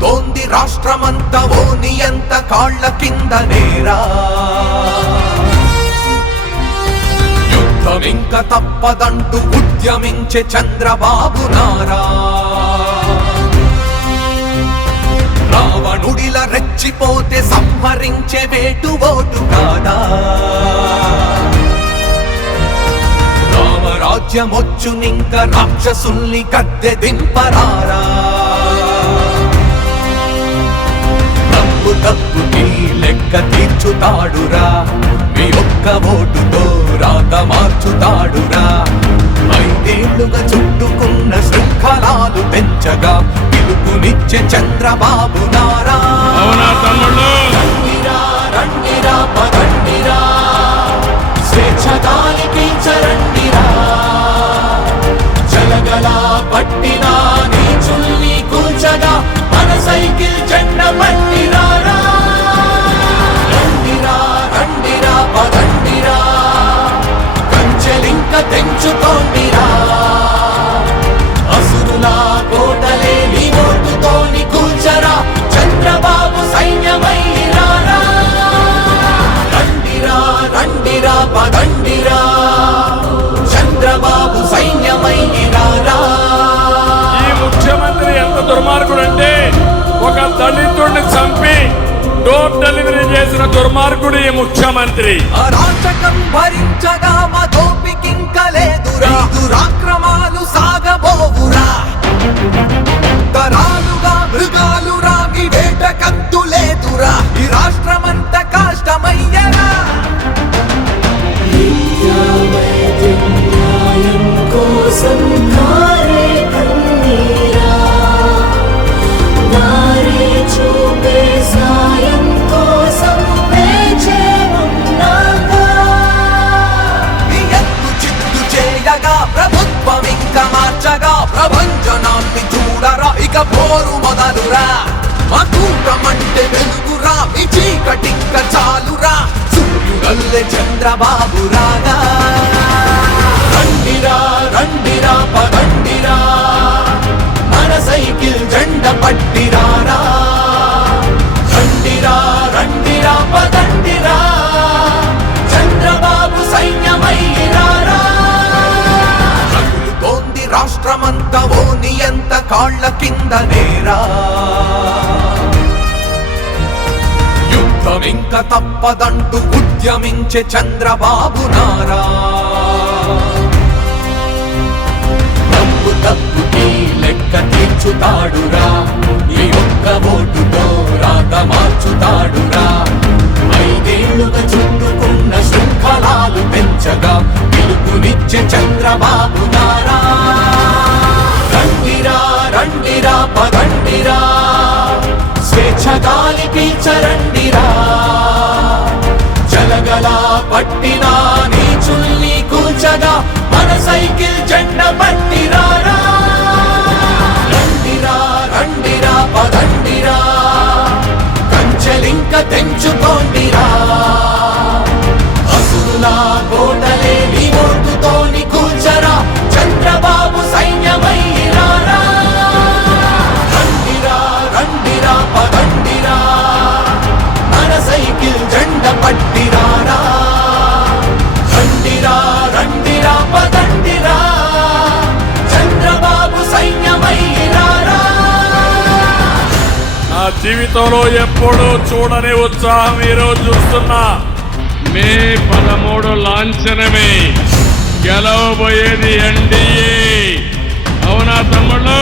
తోంది రాష్ట్రమంత ఓ నియంత కాళ్ళ కింద నేరా. యుద్ధమింక తప్పదంటూ ఉద్యమించే చంద్రబాబు నారా. రావణుడిల రెచ్చిపోతే సంహరించే వేటు ఓటు కాదా? రామరాజ్యమొచ్చునింక రాక్షసుల్ని కద్దె దింపరారా? తప్పుకి లెక్క తీర్చుతాడురా. మీ ఒక్క ఓటుతో రాత మార్చుతాడురా. ఐదేళ్ళుగా చుట్టుకున్న శృంఖలాలు పెంచగా పిలుపునిచ్చే చంద్రబాబు నారా. రండిరా రండిరా పదండిరా. స్వేచ్ఛ గాలి పీల్చరండిరా దుర్మార్గుడు అంటే ఒక దళితుడిని చంపి డోర్ డెలివరీ చేసిన దుర్మార్గుడు ఈ ముఖ్యమంత్రి. అరాచకం భరించగా మా దోపికింక లేదురా దురాక్రమాలు సాగబోవురా. తరాలుగా మృగాలురా మీ వేట కంతు లేదురా. ఈ రాష్ట్రమంత కాష్టమయ్యరా. కోసం చంద్రబాబు రాగా. రండిరా రండిరా పగండిరా మన సైకిల్ జెండ పట్టిరారా. రండిరా రండిరా పదండిరా. చంద్రబాబు సైన్యమైరారా రాష్ట్రమంతా ఓ నియంత కాళ్ళ కింద నేరా. యుద్ధం ఇంక తప్పదంటూ ఉద్యమించే చంద్రబాబు నారా. తప్పు తప్పుకి లెక్క తీర్చుతాడురా. ఈ ఒక్క ఓటుతో రాత మార్చుతాడురా. ఐదేళ్ళుగా చుట్టుకున్న శృంఖలాలు పెంచగా పిలుపునిచ్చే చంద్రబాబు నారా. రండిరా రండిరా పదండిరా. స్వేచ్ఛ గాలి పీల్చరండిరా జలగల పట్టినా నీ చుల్లి కూల్చగా మన సైకిల్ జెండ పట్టిరా. జీవితంలో ఎప్పుడూ చూడని ఉత్సాహం ఈరోజు చూస్తున్నా మే పదమూడు లాంఛనమే. గెలవబోయేది ఎన్డీఏ. అవునా తమ్ముళ్ళు?